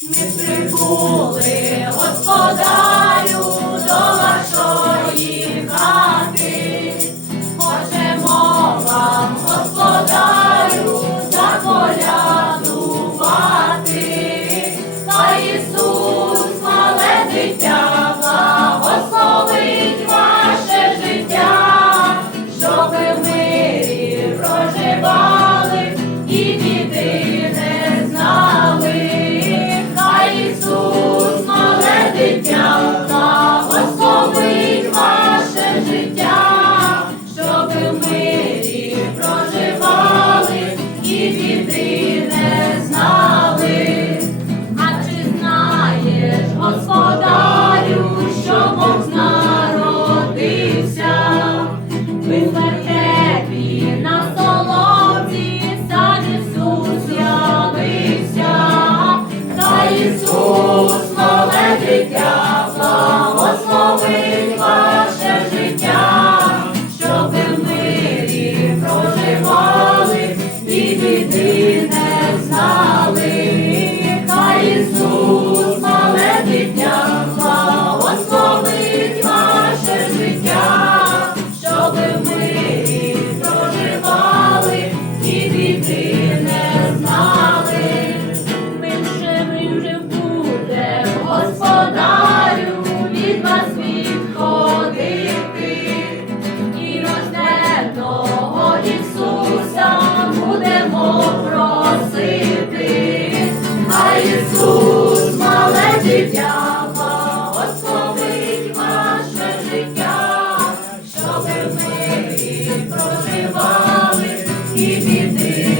Mr. Bullet. Ви me.